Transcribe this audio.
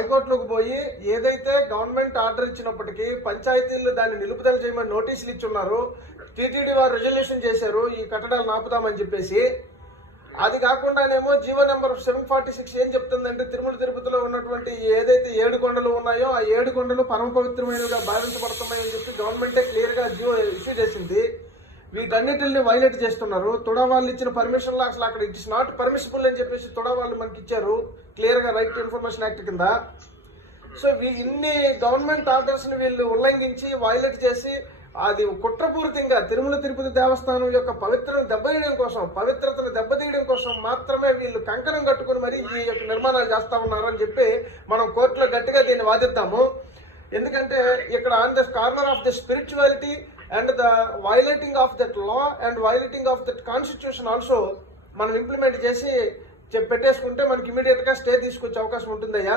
హైకోర్టులోకి పోయి ఏదైతే government order ఇచ్చినప్పటికీ పంచాయతీలు దాన్ని నిలుపుదల చేయమని నోటీసులు ఇచ్చున్నారు. టీటీడీ వారు రెజల్యూషన్ చేశారు ఈ కట్టడాలు ఆపుదామని చెప్పేసి. అది కాకుండానేమో జీవో నెంబర్ 746 ఏం చెప్తుందంటే తిరుమల తిరుపతిలో ఉన్నటువంటి ఏదైతే 7 కొండలు ఉన్నాయో ఆ 7 కొండలు పరమ పవిత్రమైనవిగా భావించబడుతున్నాయని చెప్పి గవర్నమెంటే క్లియర్ గా జీవో ఇష్యూ చేసింది. వీటన్నిటిని వైలేట్ చేస్తున్నారు. తుడా వాళ్ళు ఇచ్చిన పర్మిషన్లు అసలు అక్కడ ఇట్ ఇస్ నాట్ పర్మిసిబుల్ అని చెప్పేసి తుడా వాళ్ళు మనకి ఇచ్చారు క్లియర్ గా రైట్ టు ఇన్ఫర్మేషన్ యాక్ట్ కింద. సో ఇన్ని గవర్నమెంట్ ఆర్డర్స్ ని వీళ్ళు ఉల్లంఘించి వైలేట్ చేసి అది కుట్రపూరితంగా తిరుమల తిరుపతి దేవస్థానం యొక్క పవిత్రతను దెబ్బతీయడం కోసం మాత్రమే వీళ్ళు కంకణం కట్టుకుని మరి ఈ యొక్క నిర్మాణాలు చేస్తా ఉన్నారని చెప్పి మనం కోర్టులో గట్టిగా దీన్ని వాదిద్దాము. ఎందుకంటే ఇక్కడ on the corner of the spirituality and the violating of that law and violating of that constitution also మనం ఇంప్లిమెంట్ చేసి పెట్టేసుకుంటే మనకి ఇమీడియట్ గా స్టే తీసుకొచ్చే అవకాశం ఉంటుందయ్యా.